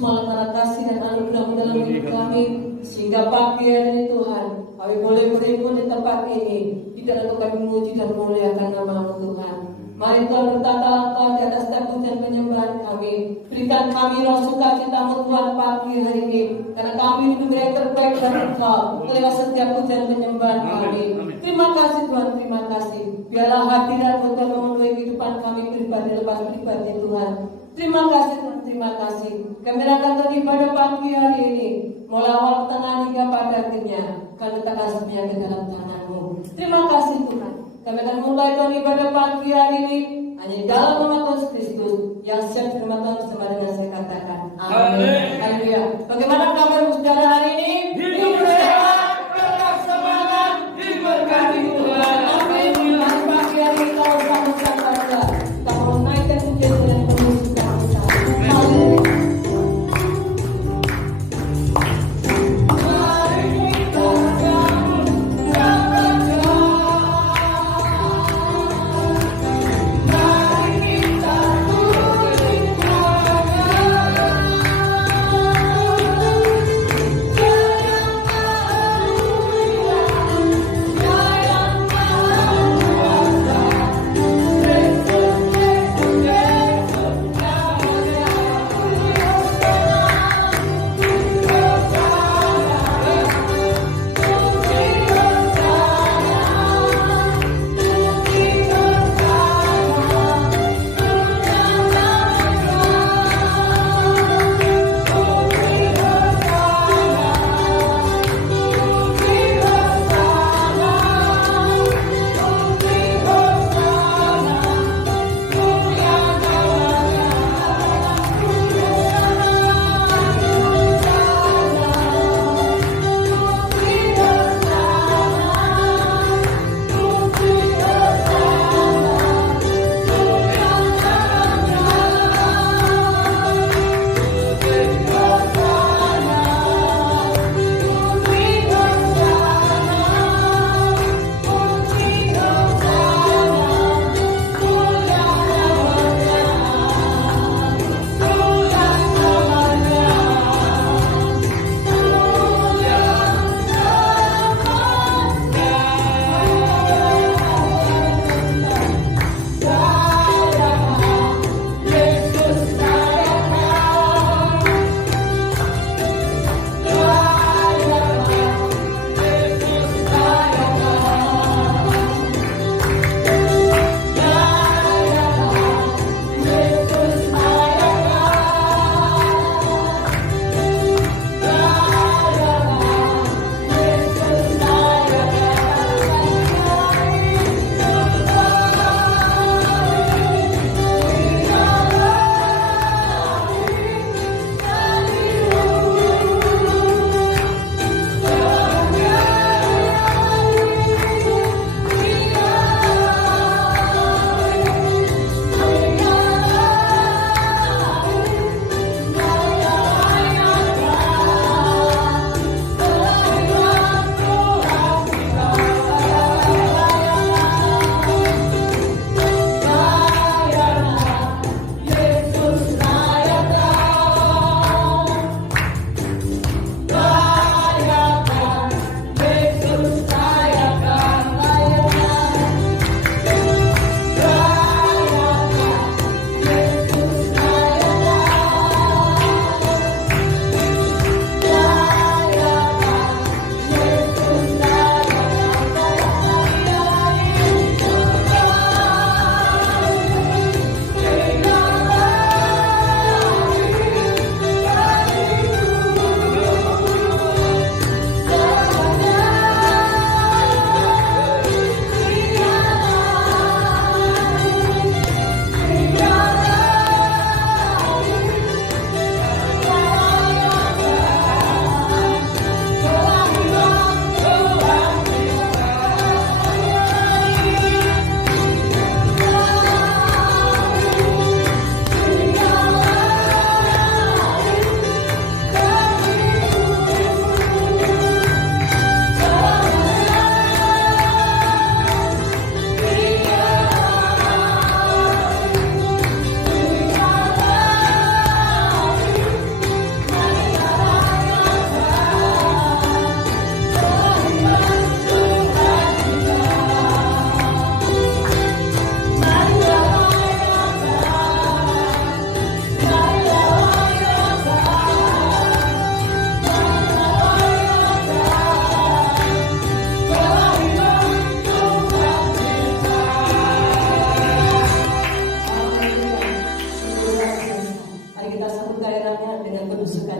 semua latara kasih dan anugerah dalam hidup kami, sehingga pagi hari ini Tuhan, kami boleh berhimpun di tempat ini, tidak untuk kami memuji dan memuliakan nama-Mu Tuhan. Mari Tuhan bertata langkah di atas takut dan penyembahan kami. Berikan kami roh sukacita-Mu Tuhan pagi hari ini, karena kami lebih yang terbaik dari Engkau lewat setiap pujian penyembahan kami. Terima kasih Tuhan, terima kasih. Biarlah hadirat-Mu Tuhan memenuhi kehidupan kami pribadi lepas pribadi Tuhan. Terima kasih Tuhan, terima kasih. Kami akan beribadah pagi hari ini, mulai awal tengah hingga pada akhirnya. Kami letakkan semuanya ke dalam tangan-Mu. Terima kasih Tuhan. Kami akan mulai Tuhan ibadah pagi hari ini hanya di dalam nama Tuhan Kristus yang siap firman Tuhan bersama dengan saya katakan. Amin. Haleluya. Bagaimana kabar saudara hari ini? Hidup sehat, tetap semangat, diberkati Tuhan. Amin. Hari pagi hari ini kita bersama-sama kita mau naikkan pujian dan penuh sukacita. Haleluya.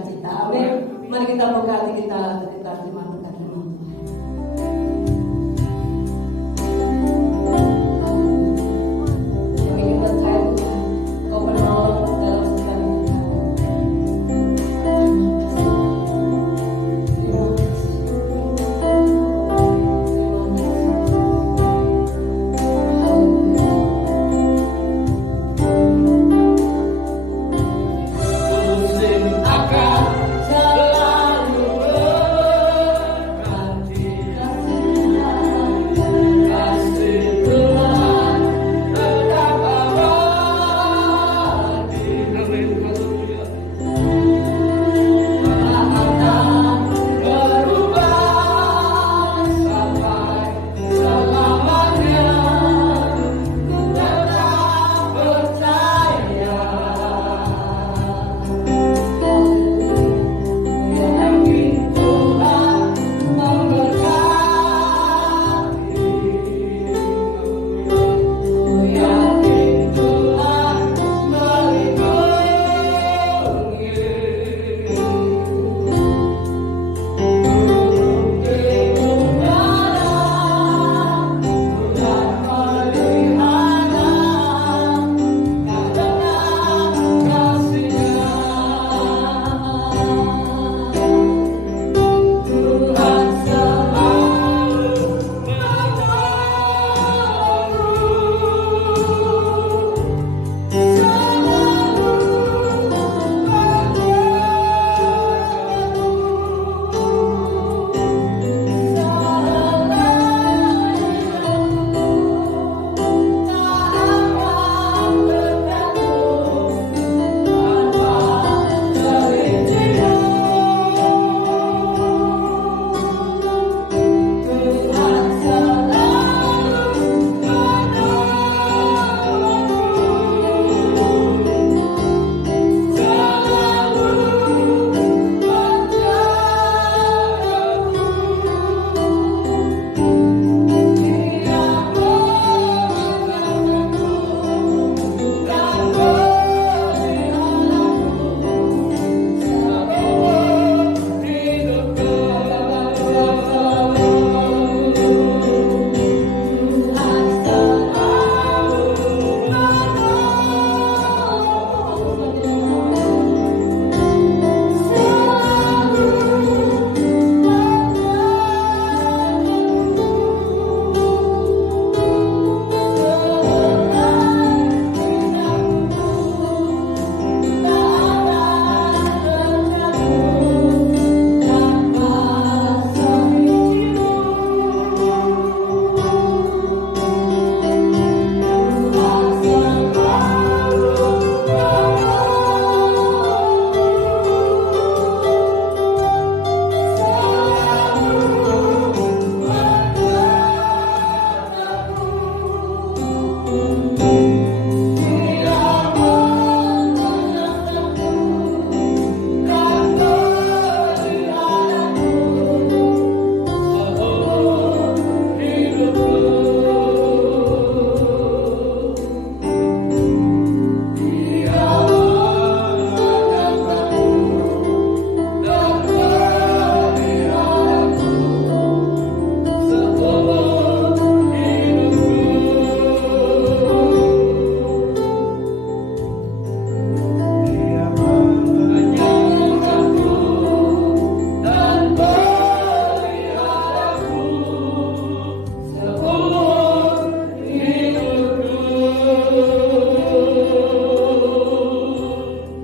sukacita. Amin. Mari kita berkati, kita terima berkat firman Tuhan. Yang ingin percaya Tuhan, Kau penolong dalam segala kita.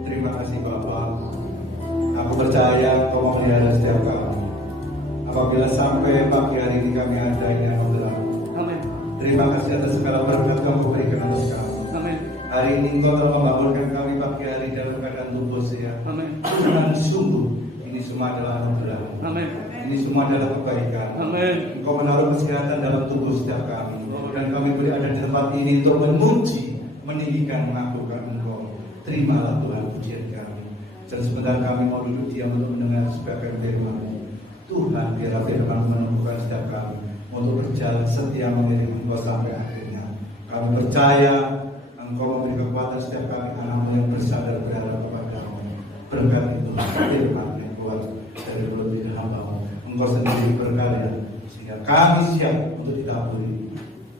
Terima kasih. Apabila sampai pagi hari ini kami ada yang membelah. Amin. Terima kasih atas segala berkat Kau berikan atas kami. Amin. Hari ini Engkau telah membangunkan kami pagi hari dalam keadaan tubuh sehat. Amin. Dan sungguh ini semua adalah anugerah. Amin. Ini semua adalah kebaikan. Amin. Engkau menaruh kesehatan dalam tubuh setiap kami. Dan kami berada di tempat ini untuk memuji, meninggikan, mengagungkan Engkau. Terimalah Tuhan pujian kami. Dan sebentar kami mau duduk diam untuk mendengar sebagian firman. Tuhan, biarlah firman menemukan setiap kami untuk berjalan setia mengiring Engkau sampai akhirnya. Kami percaya Engkau memberi kekuatan setiap kami anak yang bersandar berharap kepada-Mu. Berkati Tuhan. firman yang keluar dari mulut hamba-Mu. Engkau sendiri berkarya sehingga kami siap untuk dikabuli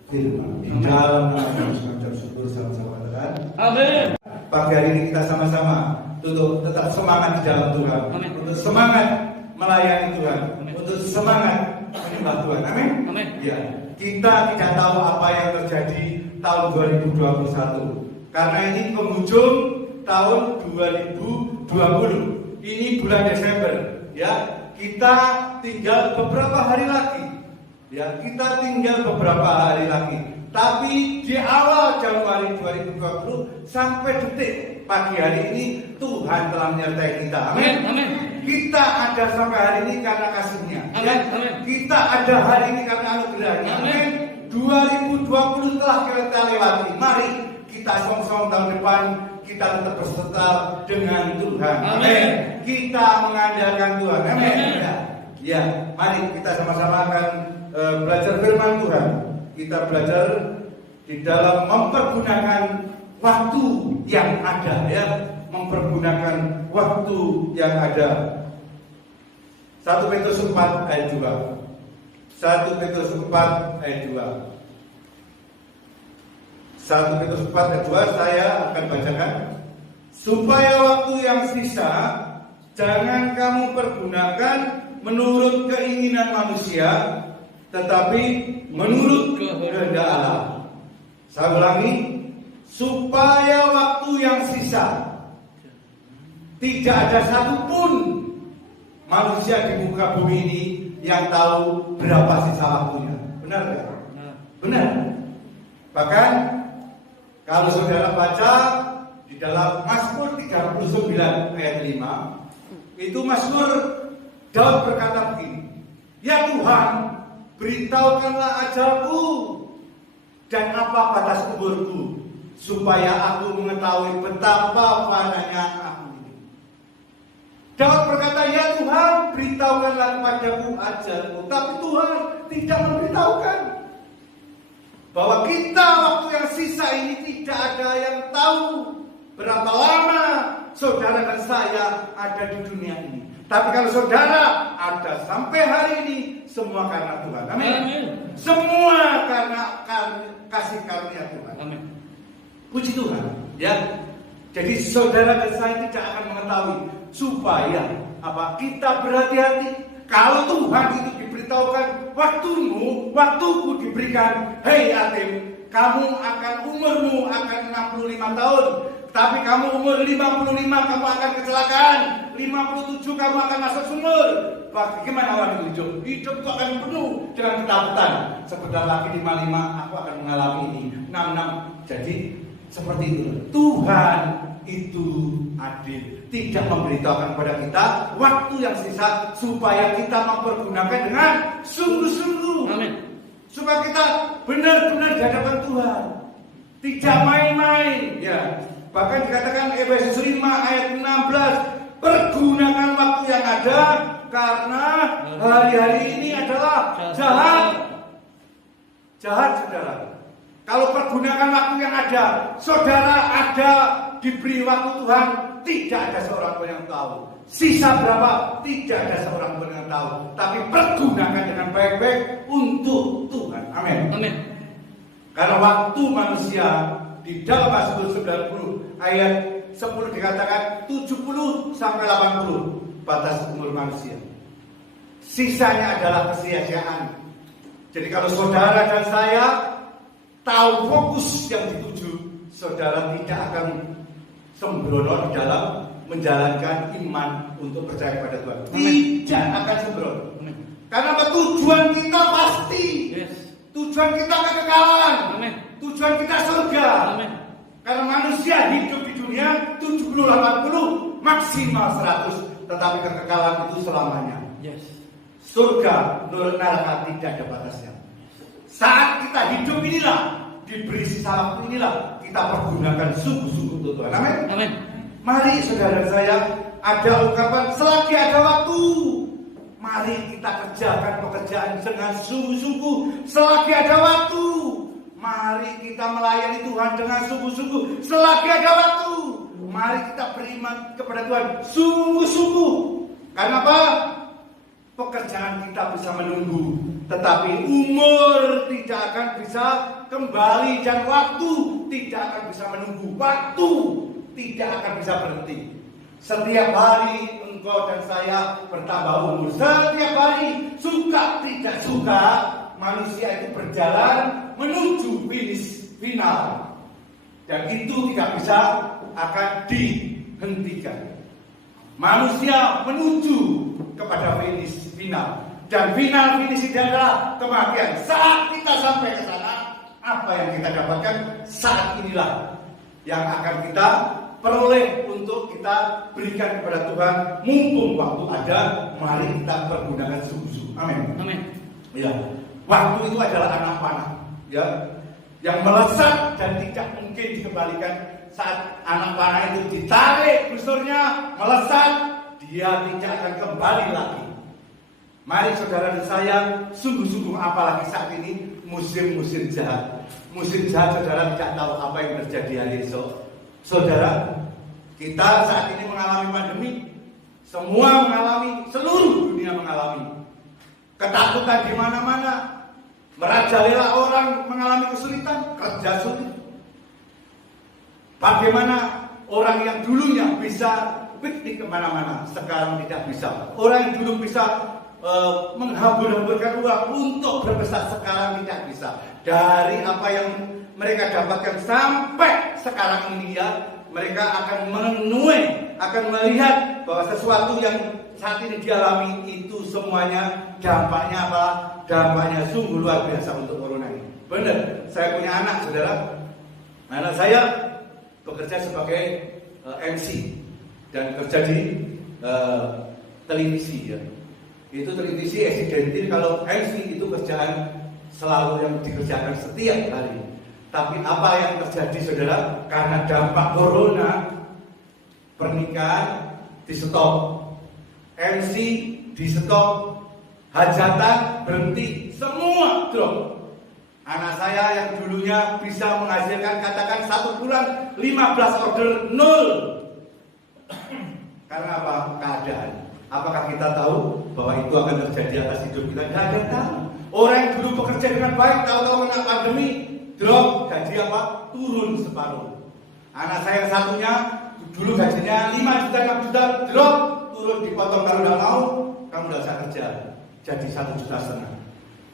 firman. Di dalam nama Yesus kami ucap syukur sama-sama katakan amin. Pagi hari ini kita sama-sama untuk tetap semangat di dalam Tuhan, untuk semangat melayani Tuhan, untuk semangat menyembah Tuhan. Amin. Amin. Ya, kita tidak tahu apa yang terjadi tahun 2021 karena ini penghujung tahun 2020. Ini bulan Desember, ya. Kita tinggal beberapa hari lagi. Ya, kita tinggal beberapa hari lagi. Tapi di awal Januari 2020 sampai detik pagi hari ini Tuhan telah menyertai kita. Amin. Amin. Kita ada sampai hari ini karena kasih-Nya. Amin. Ya? Amin. Kita ada hari ini karena anugerah-Nya. Amin. 2020 telah kita lewati. Mari kita song-song tahun depan kita tetap berserta dengan Tuhan. Amin. Kita mengandalkan Tuhan. Amin. Ya, mari kita sama-sama akan belajar firman Tuhan. Kita belajar di dalam mempergunakan waktu yang ada, ya, mempergunakan waktu yang ada. 1 Petrus 4 ayat 2. 1 Petrus 4 ayat 2. 1 Petrus 4 ayat 2 saya akan bacakan. Supaya waktu yang sisa jangan kamu pergunakan menurut keinginan manusia, tetapi menurut kehendak Allah. Saya ulangi, supaya waktu yang sisa tidak ada satupun manusia di muka bumi ini yang tahu berapa sisa waktunya. Benar tidak? Benar. Bahkan kalau saudara baca di dalam Mazmur 39 ayat 5, itu Mazmur Daud berkata begini, ya Tuhan, beritahukanlah ajalku dan apa batas umurku, supaya aku mengetahui betapa fananya aku ini. Daud berkata, ya Tuhan, beritahukanlah kepadaku ajalku. Tapi Tuhan tidak memberitahukan bahwa kita waktu yang sisa ini tidak ada yang tahu berapa lama saudara dan saya ada di dunia ini. Tapi kalau saudara ada sampai hari ini, semua karena Tuhan. Amin. Amin. Semua karena kasih karunia Tuhan. Amin. Puji Tuhan. Ya. Jadi saudara dan saya tidak akan mengetahui supaya apa? Kita berhati-hati. Kalau Tuhan itu diberitahukan waktumu, waktuku diberikan. Hei Atim, umurmu akan 65 tahun. Tapi kamu umur 55 kamu akan kecelakaan, 57 kamu akan masuk sumur. Bagaimana orang itu hidup? Hidup itu akan penuh dengan ketakutan. Sebentar lagi 55 aku akan mengalami ini. 66. Jadi seperti itu. Tuhan itu adil, tidak memberitahukan kepada kita waktu yang sisa supaya kita mempergunakan dengan sungguh-sungguh. Amin. Supaya kita benar-benar di hadapan Tuhan. Tidak main-main, ya. Bahkan dikatakan Efesus 5 ayat 16, pergunakan waktu yang ada karena hari-hari ini adalah jahat. Jahat, saudara. Kalau pergunakan waktu yang ada, saudara ada diberi waktu Tuhan, tidak ada seorang pun yang tahu. Sisa berapa? Tidak ada seorang pun yang tahu. Tapi pergunakan dengan baik-baik untuk Tuhan. Amin. Amin. Karena waktu manusia di dalam Mazmur 90 ayat 10 dikatakan 70 sampai 80 batas umur manusia. Sisanya adalah kesia-siaan. Jadi kalau saudara dan saya tahu fokus yang dituju, saudara tidak akan sembrono di dalam menjalankan iman untuk percaya pada Tuhan. Tidak akan sembrono. Karena tujuan kita pasti. Tujuan kita kekekalan. Tujuan kita surga. Amin. Karena manusia hidup di dunia 70-80 maksimal 100, tetapi kekekalan itu selamanya. Yes. Surga, neraka tidak ada batasnya. Saat kita hidup inilah, diberi sisa waktu inilah, kita pergunakan sungguh-sungguh untuk Tuhan. Amin. Amin. Mari saudara saya, ada ungkapan selagi ada waktu. Mari kita kerjakan pekerjaan dengan sungguh-sungguh selagi ada waktu. Mari kita melayani Tuhan dengan sungguh-sungguh selagi ada waktu. mari kita beriman kepada Tuhan sungguh-sungguh. Karena apa? Pekerjaan kita bisa menunggu, tetapi umur tidak akan bisa kembali dan waktu tidak akan bisa menunggu. Waktu tidak akan bisa berhenti. Setiap hari engkau dan saya bertambah umur. Setiap hari, suka tidak suka, manusia itu berjalan menuju finish final. Dan itu tidak bisa akan dihentikan. Manusia menuju kepada finish final. Dan finish itu adalah kematian. Saat kita sampai ke sana, apa yang kita dapatkan saat inilah yang akan kita peroleh untuk kita berikan kepada Tuhan. Mumpung waktu ada, mari kita pergunakan sungguh-sungguh. Amin. Amin. Ya, waktu itu adalah anak panah, ya, yang melesat dan tidak mungkin dikembalikan. Saat anak panah itu ditarik busurnya, melesat, dia tidak akan kembali lagi. Mari saudara dan saya sungguh-sungguh, apalagi saat ini musim-musim jahat. Musim jahat, saudara tidak tahu apa yang terjadi hari esok. Saudara, kita saat ini mengalami pandemi. Semua mengalami, seluruh dunia mengalami ketakutan di mana-mana. Merajalela orang mengalami kesulitan, kerja sulit. Bagaimana orang yang dulunya bisa piknik kemana-mana, sekarang tidak bisa. Orang yang dulu bisa menghambur-hamburkan uang untuk berpesta, sekarang tidak bisa. Dari apa yang mereka dapatkan sampai sekarang ini, ya, mereka akan menuai, akan melihat bahwa sesuatu yang saat ini dialami itu semuanya dampaknya apa? Dampaknya sungguh luar biasa untuk corona ini. Benar, saya punya anak, saudara. Anak saya bekerja sebagai MC dan kerja di televisi, ya. Itu televisi eksidentil. Kalau MC itu kerjaan selalu yang dikerjakan setiap hari. Tapi apa yang terjadi, saudara? Karena dampak corona, pernikahan di stop, MC di stop, hajatan berhenti, semua drop. Anak saya yang dulunya bisa menghasilkan, katakan 1 bulan 15 order, 0. Karena apa? Keadaan. Apakah kita tahu bahwa itu akan terjadi atas hidup kita? Tidak ada tahu. Orang yang dulu bekerja dengan baik, tahu-tahu kena pandemi, drop, gaji apa? Turun separuh. Anak saya yang satunya dulu gajinya 5 juta, 6 juta, drop, turun, dipotong. Kalau tidak mau, kamu tidak usah kerja, jadi 1,5 juta.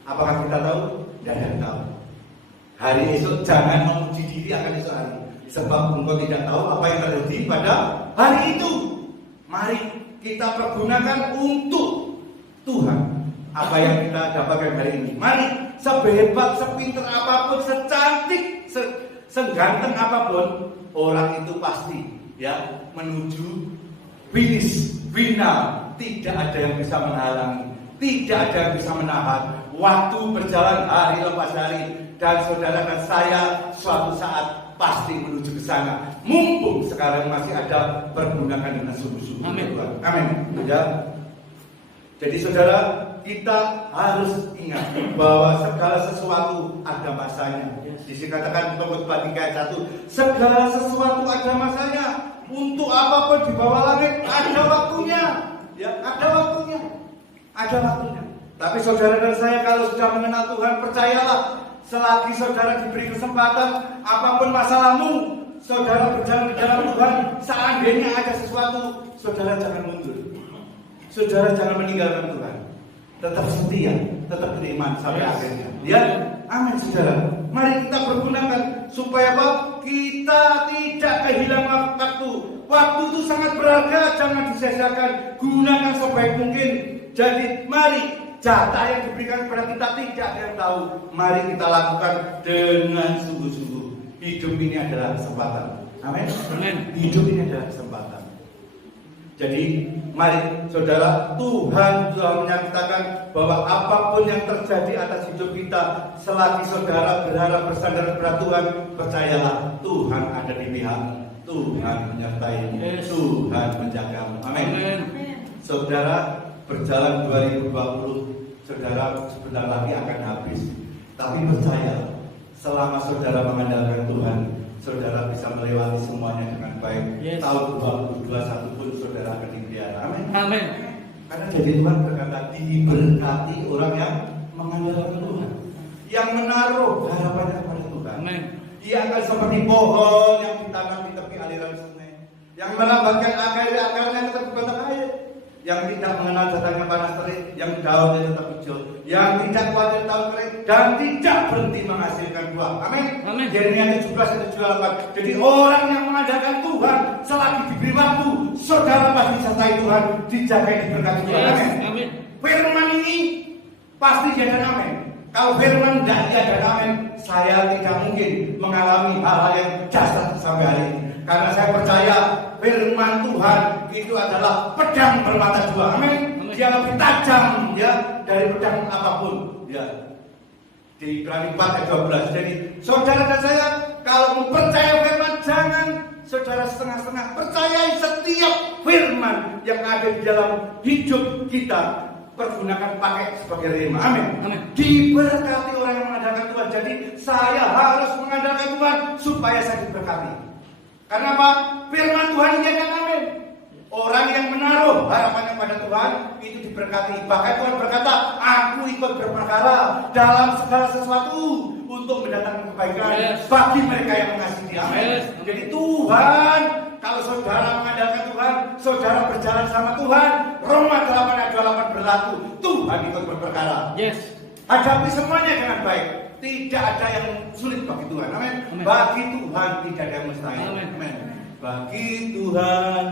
Apakah kita tahu? Tidak ada yang tahu. Hari esok jangan memuji diri akan esok hari, sebab engkau tidak tahu apa yang terjadi pada hari itu. Mari kita pergunakan untuk Tuhan apa yang kita dapatkan hari ini. Mari, sehebat, sepintar apapun, secantik, seganteng apapun, orang itu pasti, ya, menuju finish final. Tidak ada yang bisa menghalangi, tidak ada yang bisa menahan. Waktu berjalan hari lepas hari, dan saudara dan saya suatu saat pasti menuju ke sana. Mumpung sekarang masih ada, pergunakan dengan sungguh-sungguh. Amin. Amin. Ya. Jadi saudara, kita harus ingat bahwa segala sesuatu ada masanya. Dikatakan Khotbah 3 ayat 1, segala sesuatu ada masanya. Untuk apapun di bawah langit ada waktunya. Ya, ada waktunya. Ada waktunya. Tapi saudara dan saya kalau sudah mengenal Tuhan, percayalah, selagi saudara diberi kesempatan, apapun masalahmu, saudara berjalan di dalam Tuhan, seandainya ada sesuatu, saudara jangan mundur. Saudara jangan meninggalkan Tuhan. Tetap setia, tetap beriman sampai akhirnya. Ya, amin saudara. Mari kita pergunakan supaya apa? Kita tidak kehilangan waktu. Waktu itu sangat berharga, jangan disia-siakan. Gunakan sebaik mungkin. Jadi mari, jatah yang diberikan kepada kita tidak ada yang tahu. Mari kita lakukan dengan sungguh-sungguh. Hidup ini adalah kesempatan. Amin. Hidup ini adalah kesempatan. Jadi mari saudara, Tuhan telah menyatakan bahwa apapun yang terjadi atas hidup kita, selagi saudara berharap bersandar kepada Tuhan, percayalah Tuhan ada di pihakmu. Tuhan menyertai, Tuhan menjagamu. Amin. Saudara, berjalan 2020, saudara sebentar lagi akan habis. Tapi percaya, selama saudara mengandalkan Tuhan, saudara bisa melewati semuanya dengan baik. Yes. Tahun 2021 pun saudara akan dipelihara. Amin. Amin. Karena jadi Tuhan berkata diberkati orang yang mengandalkan Tuhan, yang menaruh harapannya kepada Tuhan. Amin. Ia akan seperti pohon yang ditanam di tepi aliran sungai, yang melambatkan akarnya tetap di batang air, yang tidak mengenal datangnya panas terik, yang daunnya tetap hijau, yang tidak khawatir tahun kering, dan tidak berhenti menghasilkan buah. Amin. Amin. Yeremia 17 ayat 78. Jadi orang yang mengandalkan Tuhan selagi diberi waktu, saudara pasti disertai Tuhan, dijaga diberkati Tuhan. Yes. Amin. Amin. Firman ini pasti dia dan amin. Kalau firman tidak dia dan amin, saya tidak mungkin mengalami hal-hal yang dahsyat sampai hari ini. Karena saya percaya firman Tuhan itu adalah pedang bermata dua. Amin. Amin. Dia lebih tajam ya dari pedang apapun. Ya. Di Ibrani 4 ayat 12. Jadi saudara dan saya kalau percaya firman, jangan saudara setengah-setengah. Percayai setiap firman yang ada di dalam hidup kita. Pergunakan pakai sebagai rema. Amin. Amin. Diberkati orang yang mengandalkan Tuhan. Jadi saya harus mengandalkan Tuhan supaya saya diberkati. Karena apa? Firman Tuhan ini akan amin. Orang yang menaruh harapannya pada Tuhan itu diberkati. Bahkan Tuhan berkata, aku ikut berperkara dalam segala sesuatu untuk mendatangkan kebaikan bagi mereka yang mengasihi Dia. Amin. Jadi Tuhan, kalau saudara mengandalkan Tuhan, saudara berjalan sama Tuhan, Roma 8 ayat 28 berlaku, Tuhan ikut berperkara. Yes. Hadapi semuanya dengan baik. Tidak ada yang sulit bagi Tuhan. Amin. Amin. Bagi Tuhan tidak ada yang mustahil. Amin. Amin. Bagi Tuhan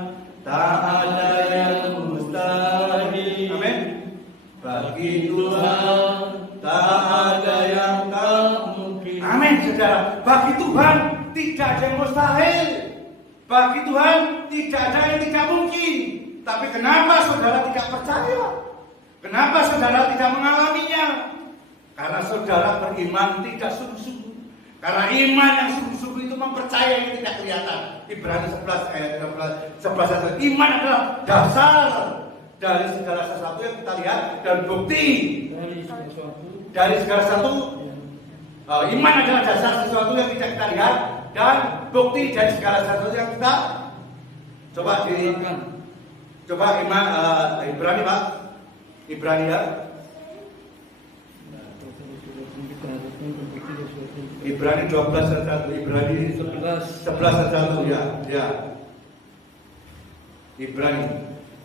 tak ada yang mustahil. Amin. Bagi Tuhan tak ada yang tak mungkin. Amin, saudara. Bagi Tuhan tidak ada yang mustahil. Bagi Tuhan tidak ada yang tidak mungkin. Tapi kenapa saudara tidak percaya? Kenapa saudara tidak mengalaminya? Karena saudara beriman tidak sungguh-sungguh. Karena iman yang sungguh-sungguh itu mempercayai yang tidak kelihatan. Ibrani 11 ayat 11. Iman adalah dasar dari segala sesuatu yang kita lihat dan bukti dari segala sesuatu. Iman adalah dasar sesuatu yang tidak kita lihat dan bukti dari segala sesuatu yang kita coba iman Ibrani Pak. Ibrani ya. Ibrani 12 ayat 1, Ibrani 11 ayat 1 ya. Ibrani.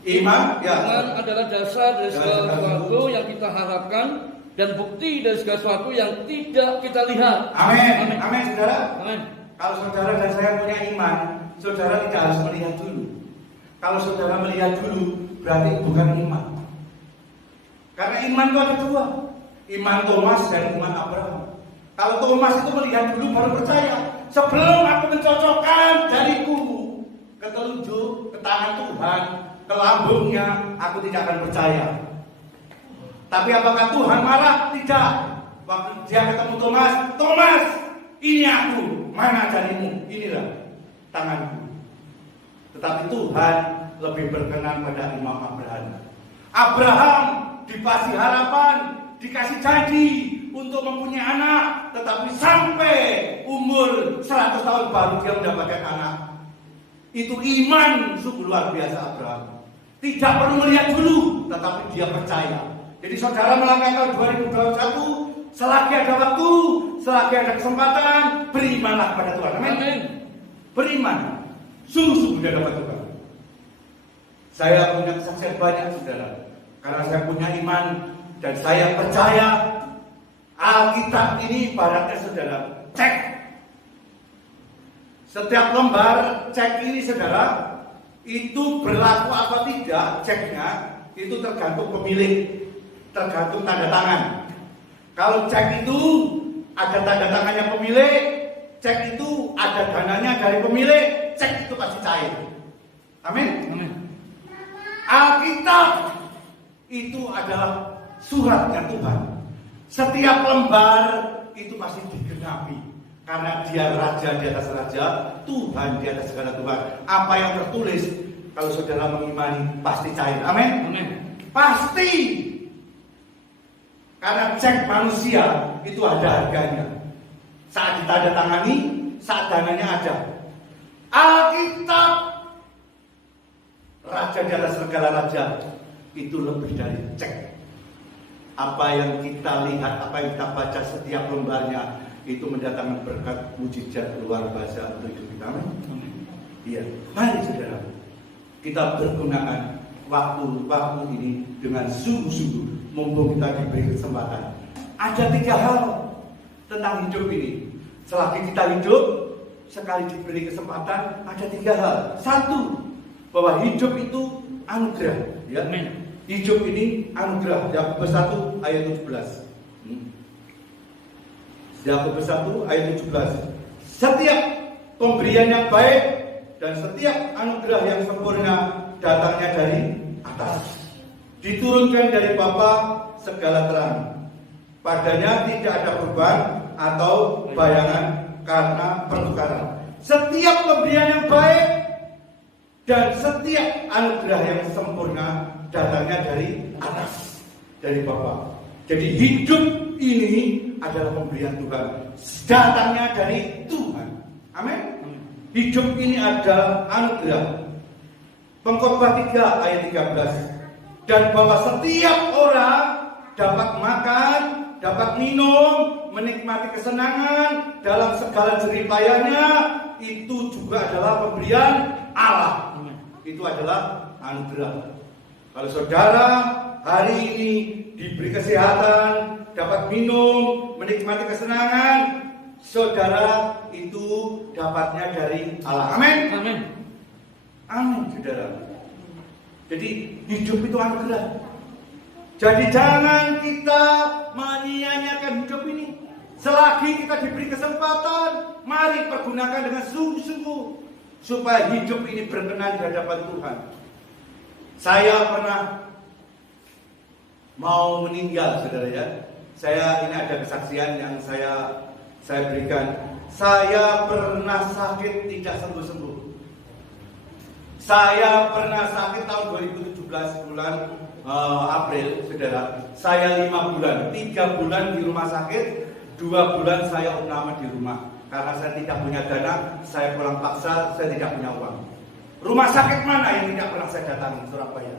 Iman ya. Iman adalah dasar dari segala sesuatu yang kita harapkan dan bukti dari segala sesuatu yang tidak kita lihat. Amin. Amin, saudara. Amin. Kalau saudara dan saya punya iman, saudara tidak harus melihat dulu. Kalau saudara melihat dulu, berarti bukan iman. Karena iman itu ada dua. Iman Thomas dan iman Abraham. Kalau Thomas itu melihat dulu baru percaya. Sebelum aku mencocokkan jariku ke telunjuk, ke tangan Tuhan, ke lambungnya, aku tidak akan percaya. Tapi apakah Tuhan marah? Tidak. Waktu dia ketemu Thomas, Thomas, ini aku, mana jarimu? Inilah tanganku. Tetapi Tuhan lebih berkenan pada Imam Abraham. Abraham dikasih harapan, dikasih janji untuk mempunyai anak, tetapi sampai umur 100 tahun baru dia mendapatkan anak. Itu iman sungguh luar biasa Abraham. Tidak perlu melihat dulu, tetapi dia percaya. Jadi saudara melangkah tahun 2021, selagi ada waktu, selagi ada kesempatan, berimanlah kepada Tuhan. Amin. Beriman, sungguh-sungguh dia dapat Tuhan. Saya punya kesaksian banyak saudara, karena saya punya iman dan saya percaya Alkitab ini ibaratnya saudara cek. Setiap lembar cek ini saudara itu berlaku atau tidak ceknya itu tergantung pemilik, tergantung tanda tangan. Kalau cek itu ada tanda tangannya pemilik, cek itu ada dananya dari pemilik, cek itu pasti cair. Amin. Amin. Alkitab itu adalah suratnya Tuhan. Setiap lembar itu pasti digenapi. Karena dia raja di atas raja, Tuhan di atas segala Tuhan. Apa yang tertulis, kalau saudara mengimani, pasti cair. Amin. Amin. Pasti. Karena cek manusia itu ada harganya. Saat ditandatangani, saat dananya ada. Alkitab, raja di atas segala raja, itu lebih dari cek. Apa yang kita lihat, apa yang kita baca setiap lembarnya, itu mendatangkan berkat mujizat luar biasa untuk hidup kita. Iya, mari saudara, kita bergunakan waktu ini dengan sungguh-sungguh, mumpung kita diberi kesempatan. Ada 3 hal tentang hidup ini. Selagi kita hidup, sekali diberi kesempatan, ada 3 hal. 1, bahwa hidup itu anugerah. Ya. Hidup ini anugerah. Yakobus 1 ayat 17. Yakobus 1 ayat 17. Setiap pemberian yang baik dan setiap anugerah yang sempurna datangnya dari atas, diturunkan dari Bapa segala terang. Padanya tidak ada beban atau bayangan karena pertukaran. Setiap pemberian yang baik dan setiap anugerah yang sempurna datangnya dari atas, dari Bapa. Jadi hidup ini adalah pemberian Tuhan, datangnya dari Tuhan. Amin. Hidup ini adalah anugerah. Pengkhotbah 3 ayat 13. Dan bahwa setiap orang dapat makan, dapat minum, menikmati kesenangan dalam segala jeripayanya, itu juga adalah pemberian Allah. Itu adalah anugerah. Kalau saudara hari ini diberi kesehatan, dapat minum, menikmati kesenangan, saudara itu dapatnya dari Allah. Amin. Amin. Amin, saudara. Jadi hidup itu anugerah. Jadi jangan kita menyia-nyiakan hidup ini. Selagi kita diberi kesempatan, mari pergunakan dengan sungguh-sungguh supaya hidup ini berkenan di hadapan Tuhan. Saya pernah mau meninggal, saudara ya. Saya ini ada kesaksian yang saya berikan. Saya pernah sakit tidak sembuh-sembuh. Saya pernah sakit tahun 2017 bulan April, saudara. Saya 5 bulan, 3 bulan di rumah sakit, 2 bulan saya opname di rumah. Karena saya tidak punya dana, saya pulang paksa, saya tidak punya uang. Rumah sakit mana yang tidak pernah saya datangi? Surabaya.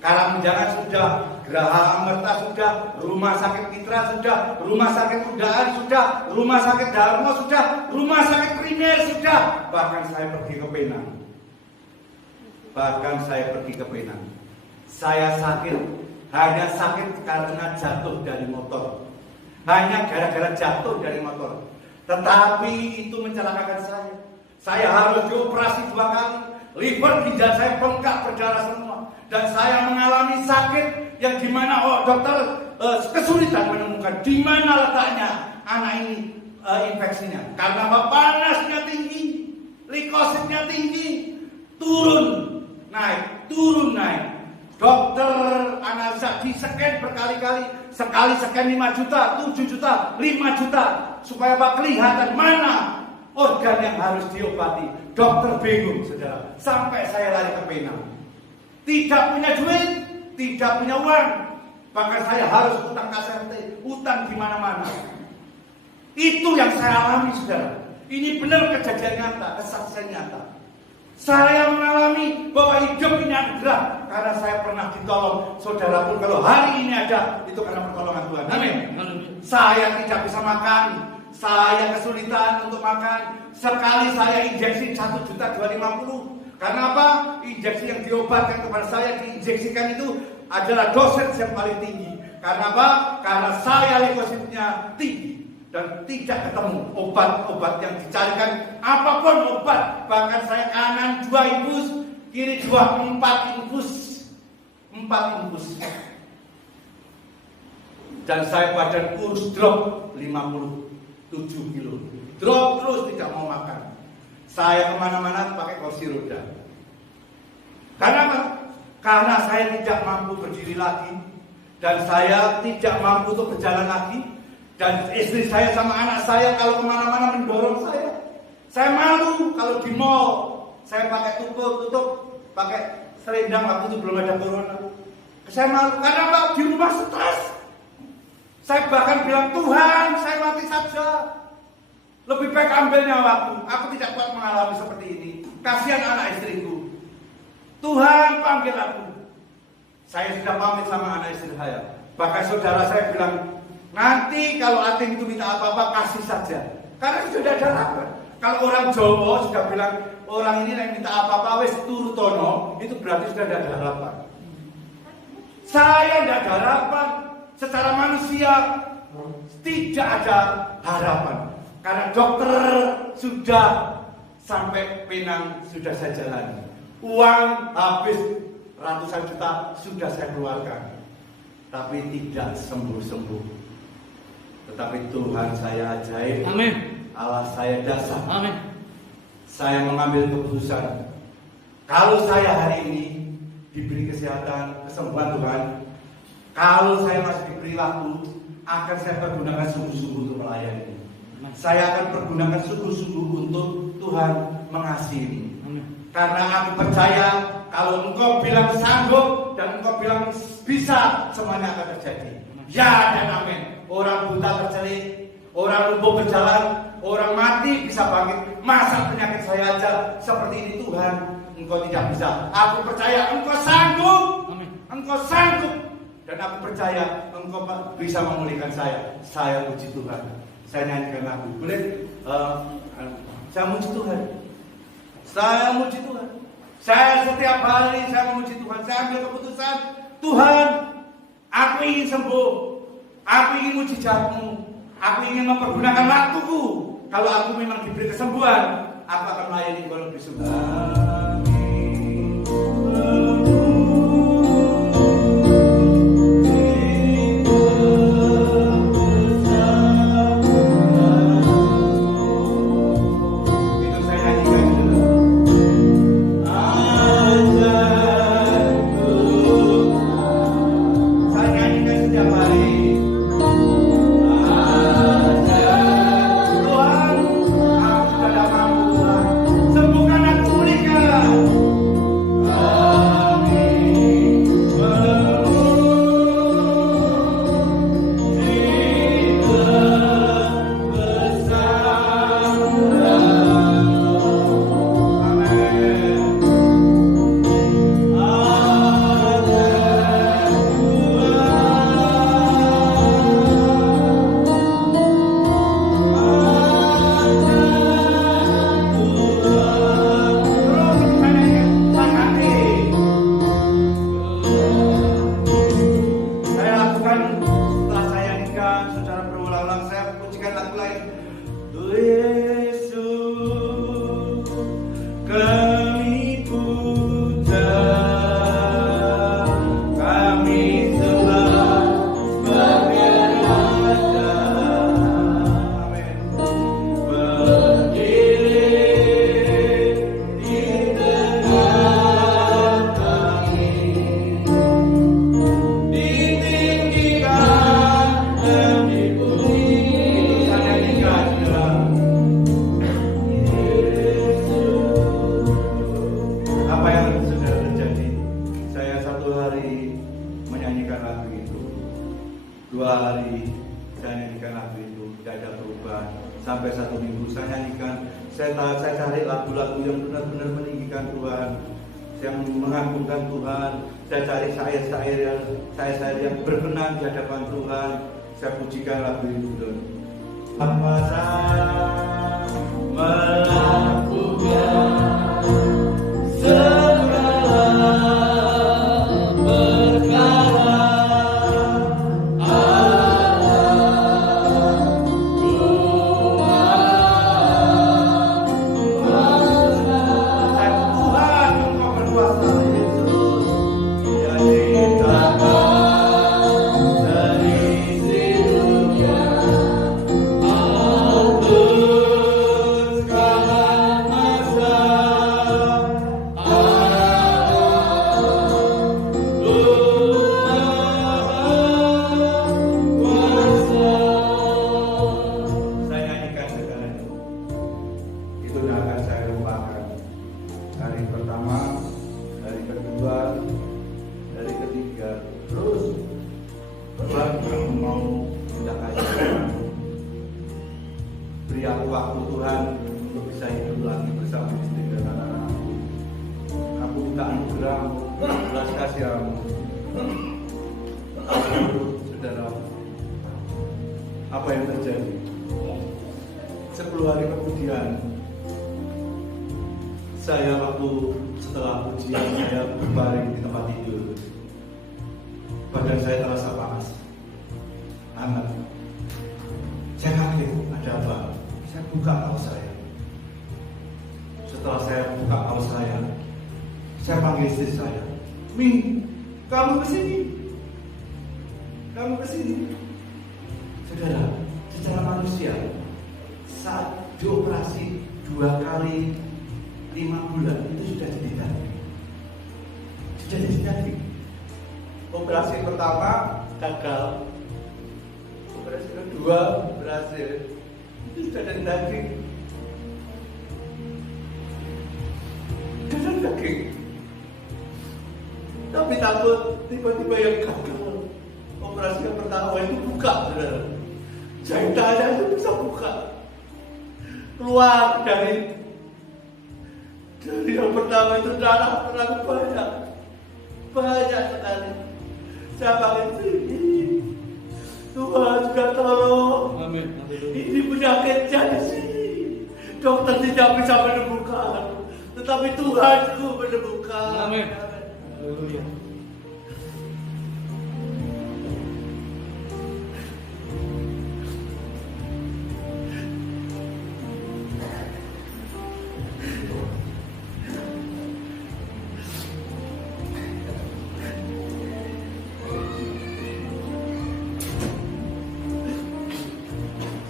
Karangmenjangan sudah, Geraha Amerta sudah, Rumah Sakit Mitra sudah, Rumah Sakit Undaan sudah, Rumah Sakit Darmo sudah, Rumah Sakit Primer sudah. Bahkan saya pergi ke Penang. Saya sakit, hanya sakit karena jatuh dari motor. Hanya gara-gara jatuh dari motor. Tetapi itu mencelakakan saya. Saya harus dioperasi 2 kali. Liver ginjal saya bengkak, berdarah semua. Dan saya mengalami sakit yang dimana dokter kesulitan menemukan di mana letaknya anak ini infeksinya. Karena apa? Panasnya tinggi, likositnya tinggi, turun naik. Dokter analisa di scan berkali-kali, sekali scan 5 juta, 7 juta, 5 juta, supaya apa? Kelihatan mana organ yang harus diobati. Dokter bingung, saudara. Sampai saya lari ke Penang. Tidak punya duit, tidak punya uang. Bahkan saya harus utang KSMT, utang di mana-mana. Itu yang saya alami, saudara. Ini benar kejadian nyata, kesaksian nyata. Saya mengalami bahwa hidup ini anugerah karena saya pernah ditolong. Saudara pun kalau hari ini ada, itu karena pertolongan Tuhan. Amin. Saya tidak bisa makan, saya kesulitan untuk makan. Sekali saya injeksi 1.250.000. Karena apa? Injeksi yang diobatkan kepada saya, diinjeksikan itu adalah dosis yang paling tinggi. Karena apa? Karena saya leukositnya tinggi. Dan tidak ketemu obat-obat yang dicarikan. Apapun obat. Bahkan saya kanan 2 infus, kiri 4 infus. 4 infus. Dan saya badan kurus drop 57 kilo. Drop terus, tidak mau makan. Saya kemana-mana pakai kursi roda. Karena apa? Karena saya tidak mampu berdiri lagi. Dan saya tidak mampu untuk berjalan lagi. Dan istri saya sama anak saya kalau kemana-mana mendorong saya. Saya malu kalau di mall. Saya pakai tutup, pakai selendang, waktu itu belum ada corona. Saya malu, karena apa? Di rumah stres. Saya bahkan bilang, Tuhan, saya mati saja. Lebih baik ambil nyawaku. Aku tidak kuat mengalami seperti ini. Kasihan anak istriku. Tuhan, panggil aku. Saya sudah pamit sama anak istri saya. Bahkan saudara saya bilang, nanti kalau Ating itu minta apa-apa, kasih saja. Karena sudah ada harapan. Kalau orang Jawa sudah bilang, orang ini yang minta apa-apa, wes turutono, itu berarti sudah ada harapan. Saya tidak ada harapan. Secara manusia, tidak ada harapan. Karena dokter sudah sampai Pinang sudah saya jalani. Uang habis ratusan juta sudah saya keluarkan. Tapi tidak sembuh-sembuh. Tetapi Tuhan saya ajaib. Amin. Allah saya dasar. Amin. Saya mengambil keputusan. Kalau saya hari ini diberi kesehatan, kesembuhan Tuhan. Kalau saya masih diberi waktu, akan saya pergunakan sungguh-sungguh untuk melayani. Saya akan pergunakan sungguh-sungguh untuk Tuhan mengasihi. Karena aku percaya kalau engkau bilang sanggup dan engkau bilang bisa, semuanya akan terjadi. Ya dan amin. Orang buta tercelik, orang lumpuh berjalan, orang mati bisa bangkit. Masa penyakit saya aja seperti ini Tuhan, engkau tidak bisa. Aku percaya engkau sanggup. Amin. Engkau sanggup. Dan aku percaya engkau bisa memulihkan saya. Saya puji Tuhan. Saya nyanyikan lagu. Boleh? Saya muji Tuhan. Saya muji Tuhan. Saya setiap hari saya memuji Tuhan. Saya ambil keputusan, Tuhan, aku ingin sembuh. Aku ingin mujizat-Mu. Aku ingin mempergunakan waktuku. Kalau aku memang diberi kesembuhan, aku akan melayani Engkau lebih sungguh. Sampai 1 minggu saya nyanyikan, saya cari lagu-lagu yang benar-benar meninggikan Tuhan, yang mengagungkan Tuhan. Saya cari syair-syair yang berkenan di hadapan Tuhan. Saya pujikan lagu itu. Apa saya melakukan Masa Saudara, apa yang terjadi? 10 hari kemudian, saya waktu setelah ujian saya berbaring di tempat tidur. Badan saya terasa panas, hangat. Saya kaget, ada apa? Saya buka kaos saya. Setelah saya buka kaos saya panggil istri saya. "Mi, kamu kesini? Kamu kesini?" Saudara, secara manusia, saat dioperasi 2 kali 5 bulan itu sudah jadi daging. Sudah jadi daging. Operasi pertama gagal, operasi kedua berhasil, itu sudah jadi daging. Sudah daging. Tapi takut tiba-tiba yang gagal. Operasi yang pertama itu buka, saudara. Jahitannya itu bisa buka. Keluar dari yang pertama itu darah terlalu banyak sekali. Saya panggil sini, Tuhan sudah tolong. Amin. Ini penyakitnya di sini. Dokter tidak bisa menemukan, tetapi Tuhan itu menemukan. Amin. Haleluya.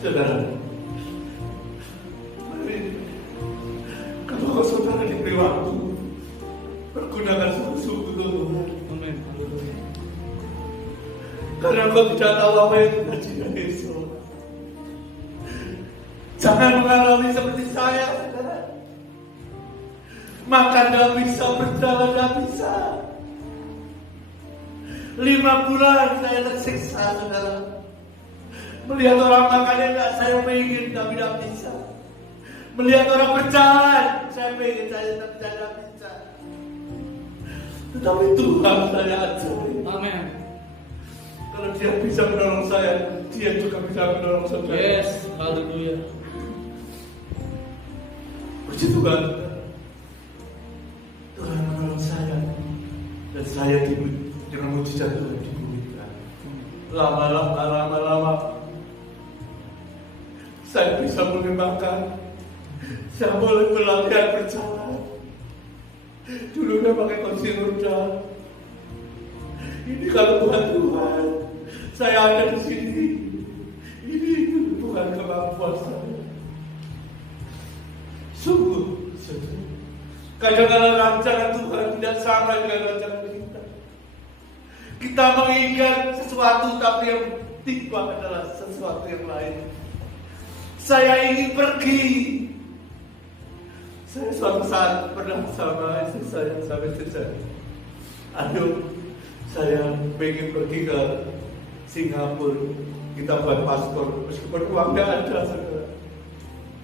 Saudara, kalau saudara diberi waktu, pergunakan sungguh-sungguh Tuhan. Amin. Haleluya. Karena kau tidak tahu apa yang terjadi besok. Jangan mengalami seperti saya, saudara. Makan tidak bisa, berjalan tidak bisa. 5 bulan saya tersiksa, saudara. Melihat orang makannya enggak, saya pengen tapi tidak bisa. Melihat orang berjalan, saya pengen saya tapi tidak bisa. Tetapi Tuhan saya ajari. Amin. Kalau Dia bisa menolong saya, Dia juga bisa menolong saudara. Yes. Haleluya. Puji Tuhan. Tuhan menolong saya dan saya dengan mujizat Tuhan diberikan. Lama-lama saya bisa mulai makan, saya mulai berlatihan berjalan. Dulu dia pakai kursi roda. Ini kalau bukan Tuhan, saya ada di sini. Ini bukan kemampuan saya. Sungguh, kadang-kadang rancangan Tuhan tidak sama dengan rancangan kita. Kita mengingat sesuatu, tapi yang tiba adalah sesuatu yang lain. Saya ingin pergi. Saya suatu saat pernah sama istri saya, "Aduh, saya ingin pergi ke Singapura. Kita buat paspor, meskipun uang nggak ada, saudara.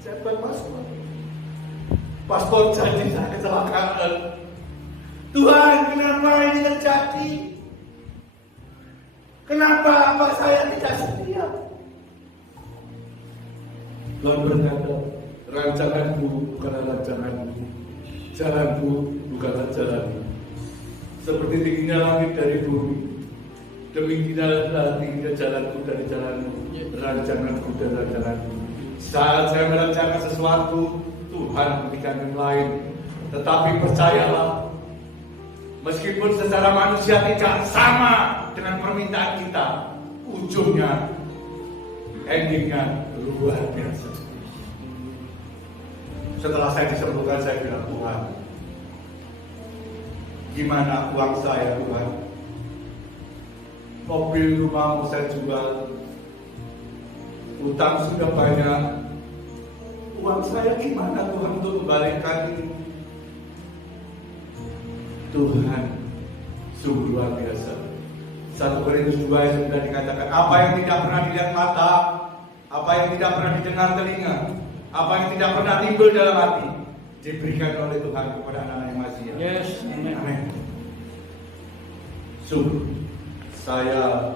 Saya buat paspor. Paspor jadi saya kecelakaan. Tuhan, kenapa ini terjadi? Kenapa apa saya tidak setia?" Tuhan berkata, "Rancanganku bukanlah rancanganmu, jalanku bukanlah jalanmu. Seperti tingginya langit dari bumi, demikianlah tingginya jalanku dari jalanmu, rancanganku dan rancanganmu." Saat saya merancangkan sesuatu, Tuhan memberikan yang lain. Tetapi percayalah, meskipun secara manusia tidak sama dengan permintaan kita, ujungnya, endingnya luar biasa. Setelah saya disembuhkan, saya bilang, "Tuhan, gimana uang saya, Tuhan? Mobil rumah mau saya jual, utang sudah banyak. Uang saya gimana, Tuhan, untuk kembalikan ini?" Tuhan sungguh luar biasa. 1 Korintus 2 ayat 9 dikatakan, "Apa yang tidak pernah dilihat mata, apa yang tidak pernah didengar telinga, apa yang tidak pernah timbul dalam hati, diberikan oleh Tuhan kepada anak-anak yang masih." Yes. Amin. Amin. Sungguh saya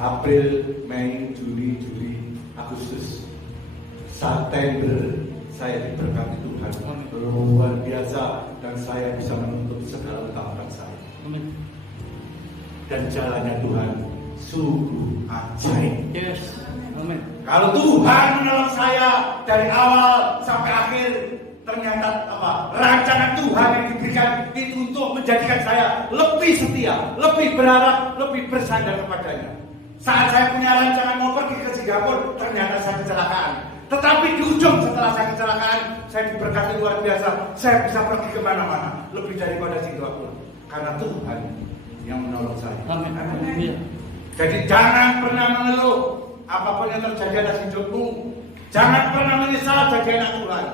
April, Mei, Juni, Juli, Agustus, September saya diberkati Tuhan luar biasa dan saya bisa menuntut segala utapan saya. Amin. Dan jalannya Tuhan sungguh ajaib. Yes. Amin. Kalau Tuhan menolong saya dari awal sampai akhir, ternyata rancangan Tuhan yang diberikan itu untuk menjadikan saya lebih setia, lebih berharap, lebih bersandar kepadanya. Saat saya punya rancangan mau pergi ke Singapura, ternyata saya kecelakaan. Tetapi di ujung setelah saya kecelakaan, saya diberkati luar biasa. Saya bisa pergi kemana-mana, lebih daripada Singapura, karena Tuhan yang menolong saya. Amin. Amin. Jadi jangan pernah mengeluh apapun yang terjadi atas hidupmu. Jangan pernah menyesal jadi anak Tuhan.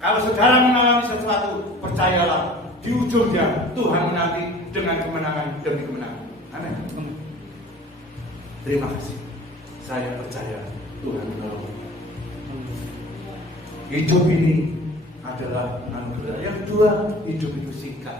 Kalau saudara mengalami sesuatu, percayalah di ujungnya Tuhan menanti dengan kemenangan demi kemenangan. Amin. Terima kasih. Saya percaya Tuhan menolong. Hidup ini adalah anugerah. Yang kedua, hidup itu singkat.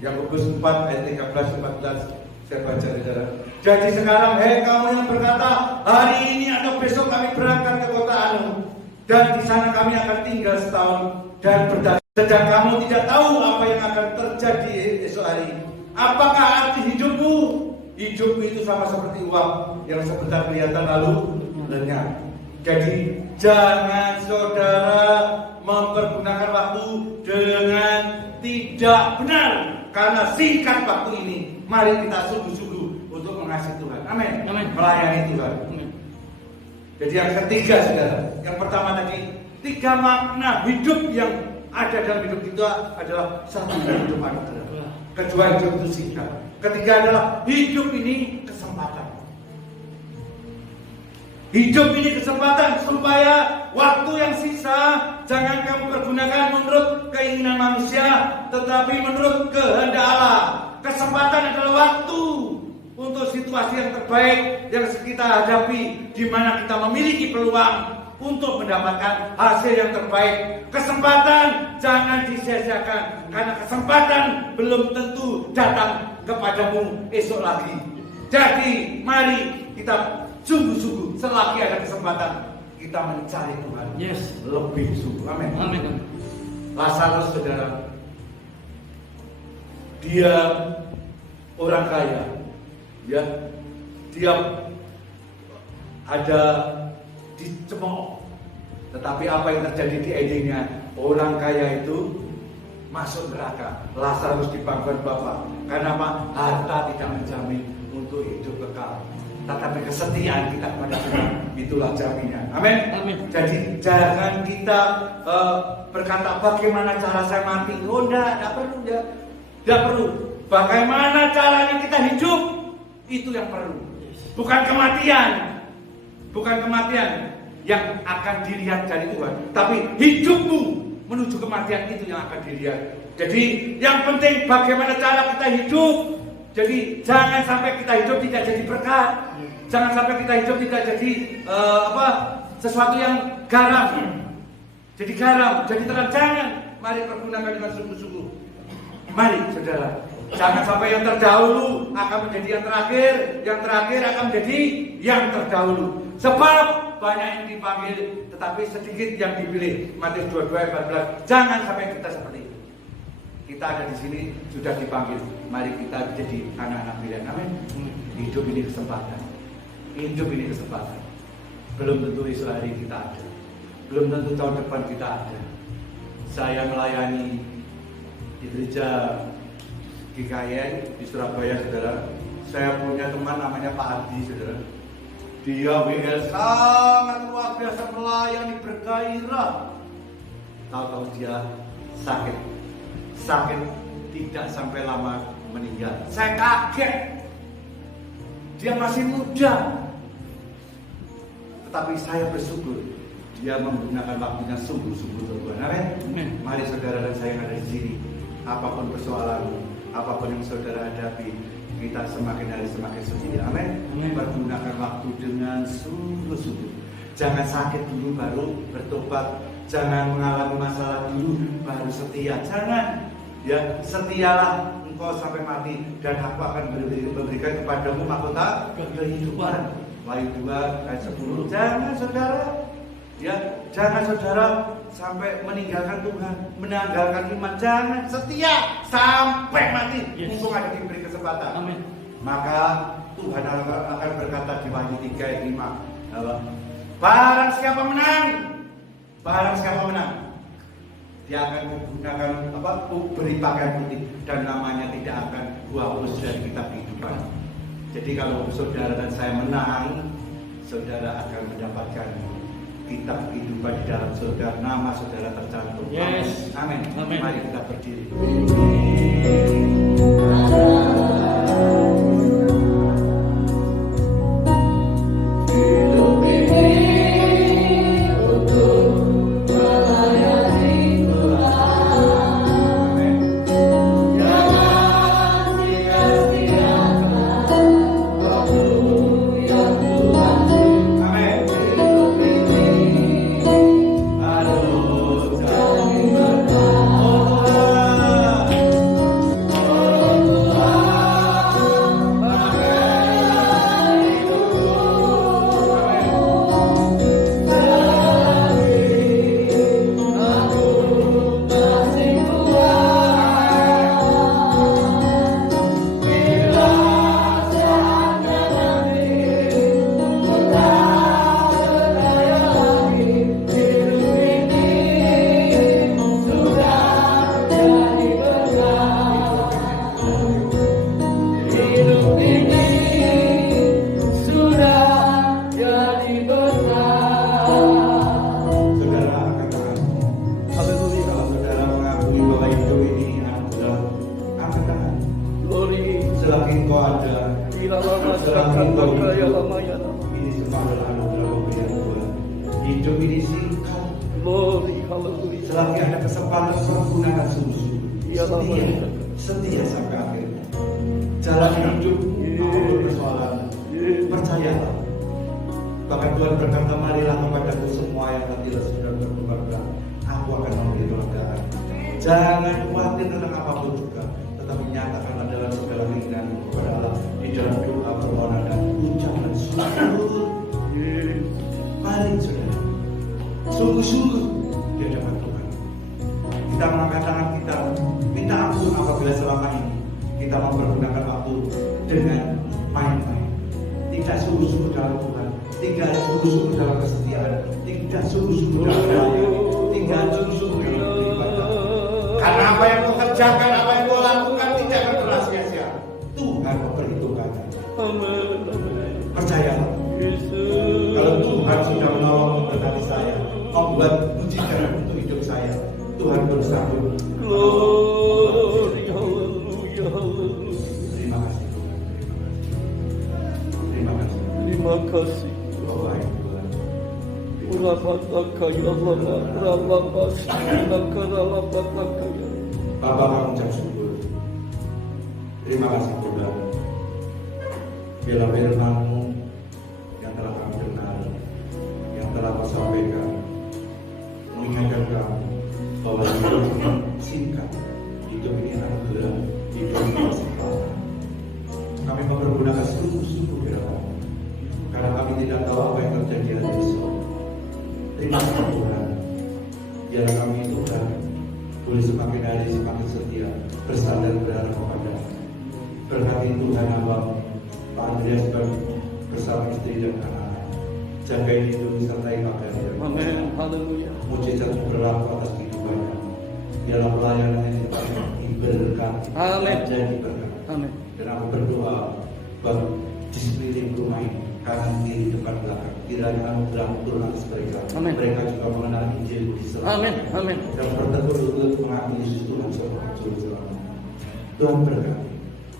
Yakobus 4 ayat 13-14 saya baca saudara. Jadi sekarang hei kamu yang berkata hari ini atau besok kami berangkat ke kota anu dan di sana kami akan tinggal setahun dan berdagang. Sedang kamu tidak tahu apa yang akan terjadi esok hari. Apakah arti hidupmu? Hidupmu itu sama seperti uang yang sebentar kelihatan lalu lenyap. Jadi jangan saudara mempergunakan waktu dengan tidak benar. Karena singkat waktu ini, mari kita sungguh-sungguh untuk mengasihi Tuhan. Amin. Amin. Melayani Tuhan. Amin. Jadi yang ketiga saudara, yang pertama tadi 3 makna hidup yang ada dalam hidup kita adalah satu hidup anugerah. Kedua hidup itu singkat. Ketiga adalah hidup ini kesempatan. Hidup ini kesempatan supaya waktu yang sisa jangan kamu pergunakan menurut keinginan manusia, tetapi menurut kehendak Allah. Kesempatan adalah waktu untuk situasi yang terbaik yang kita hadapi, di mana kita memiliki peluang untuk mendapatkan hasil yang terbaik. Kesempatan jangan disia-siakan, karena kesempatan belum tentu datang kepadamu esok lagi. Jadi mari kita sungguh-sungguh selagi ada kesempatan kita mencari Tuhan. Yes. Lebih sungguh. Amin. Amin. Lazarus saudara, dia orang kaya, ya, dia ada dicemooh. Tetapi apa yang terjadi di endingnya? Orang kaya itu masuk neraka. Lazarus dibangun Bapa. Karena apa? Harta tidak menjamin untuk hidup kekal. Tetapi kesetiaan kita kepada Tuhan, itulah jaminnya. Amin. Amin. Jadi jangan kita berkata bagaimana cara saya mati. Oh tidak perlu ya. Tidak perlu. Bagaimana caranya kita hidup, itu yang perlu. Bukan kematian. Bukan kematian yang akan dilihat dari Tuhan, tapi hidupmu menuju kematian itu yang akan dilihat. Jadi yang penting bagaimana cara kita hidup. Jadi jangan sampai kita hidup tidak jadi berkat. Jangan sampai kita hidup tidak jadi sesuatu yang garam. Jadi garam, jadi terang. Jangan. Mari pergunakan dengan sungguh-sungguh. Mari saudara. Jangan sampai yang terdahulu akan menjadi yang terakhir. Yang terakhir akan menjadi yang terdahulu. Sebab banyak yang dipanggil, tetapi sedikit yang dipilih. Matius 22 ayat 14. Jangan sampai kita seperti itu. Kita ada di sini sudah dipanggil. Mari kita jadi anak-anak pilihan. Amin. Hidup ini kesempatan. Hidup ini kesempatan. Belum tentu esok hari kita ada. Belum tentu tahun depan kita ada. Saya melayani di gereja GKIN di Surabaya, saudara. Saya punya teman namanya Pak Adi, saudara. Dia WL sangat luar biasa melayani, bergairah. Tahu-tahu dia sakit tidak sampai lama meninggal. Saya kaget. Dia masih muda, tetapi saya bersyukur dia menggunakan waktunya sungguh-sungguh untuk Tuhan. Amin. Mari saudara dan saya yang ada di sini, apapun persoalan, apapun yang saudara hadapi, kita semakin hari semakin setia. Amin. Pergunakan waktu dengan sungguh-sungguh. Jangan sakit dulu baru bertobat. Jangan mengalami masalah dulu baru setia. Jangan. Ya, setialah engkau sampai mati dan aku akan memberikan kepadamu mahkota kehidupan. Wahyu 2 ayat 10. Jangan saudara sampai meninggalkan Tuhan, menanggalkan iman. Jangan, setia sampai mati. Mumpung ada diberi kesempatan. Amin. Maka Tuhan akan berkata di Wahyu 3 ayat 5, barang siapa menang, dia akan menggunakan beri pakaian putih dan namanya tidak akan hapus dari kitab kehidupan. Jadi kalau saudara dan saya menang, saudara akan mendapatkan kitab kehidupan di dalam surga, nama saudara tercantum. Yes. Amin. Amin. Mari kita berdiri. Selagi engkau ada, selagi engkau hidup, ini semua adalah anugerah pemberian Tuhan. Hidup ini singkat. Selagi ada kesempatan, pergunakan sungguh-sungguh. Setia sampai akhirnya. Jalan hidup, apapun persoalan, percayalah. Bahkan Tuhan berkata, marilah kepadaku semua yang letih sudah berkeluarga, aku akan memberi kelegaan. Jangan khawatir tentang apapun juga, tetapi nyatakanlah dalam segala keinginan kepada Allah di dalam doa, permohonan dan ucapan syukur. Mari saudara, sungguh-sungguh di hadapan Tuhan. Kita mengangkat tangan kita, minta ampun apabila selama ini kita mempergunakan waktu dengan main-main. Tidak sungguh-sungguh dalam Tuhan, tidak sungguh-sungguh dalam kesetiaan, tidak sungguh-sungguh dalam melayani, tidak sungguh-sungguh dalam beribadah. Karena apa yang kau kerjakan, apa yang kau lakukan tidak akan pernah sia-sia. Tuhan memperhitungkannya. Percayalah. Kalau Tuhan sudah menolong memberkati saya, membuat mujizat untuk hidup saya, Tuhan bersambut. Terima kasih Tuhan. Terima kasih. Terima kasih. Oh, baik Tuhan. Bapa kami ucap syukur. Terima kasih Tuhan. Bila firman-Mu yang telah kami dengar, yang telah Kau sampaikan, mengingatkan kami bahwa hidup ini singkat, hidup ini anugerah, hidup ini kesempatan. Kami mempergunakan sungguh-sungguh firman-Mu, karena kami tidak tahu apa yang terjadi hari esok. Terima kasih Tuhan. Biarlah kami Tuhan boleh semakin hari semakin setia, bersandar berharap kepada-Mu. Berkati Tuhan hamba-Mu, Pak Andreas bersama istri dan anak-anak. Jaga hidup sertai kabarnya. Amin. Haleluya. Mujizat berlaku atas kehidupannya. Biarlah pelayanannya diberkati. Amin. Jadi berkat. Amin. Dan aku berdoa bahwa di sekeliling rumah ini, kanan kiri depan belakang, kiranya anugerah turun atas mereka. Amin. Mereka juga mengenal Injil di selama. Amin. Amin. Dan bertekun mengakui Yesus Tuhan sebagai Juru Selamat. Tuhan berkati.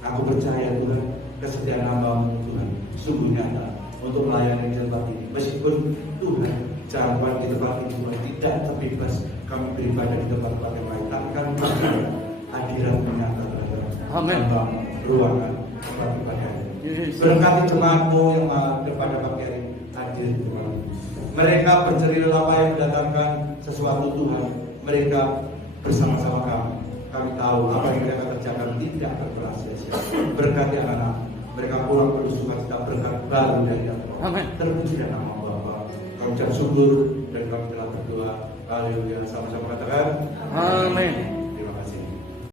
Aku percaya Tuhan, kesetiaan hamba-Mu Tuhan sungguh nyata untuk melayani di tempat ini. Meskipun Tuhan jangkauan di tempat ini Tuhan tidak terbebas kami beribadah di tempat-tempat yang lain, tapi kami percaya hadirat-Mu nyata terhadap hamba-Mu, ruangan tempat ibadah. Berkati jemaat-Mu yang kepada pagi hari hadir Tuhan. Mereka bercerita apa yang mendatangkan sesuatu Tuhan. Mereka bersama-sama kami Kami tahu apa yang mereka kerjakan tidak berbelas sia-sia. Berkati anak-anak, mereka pulang penuh sukacita berkat baru dari Tuhan. Amin. Terpuji nama Bapa. Kami ucap syukur dan kami telah berdoa. Haleluya. Sama-sama katakan. Amin.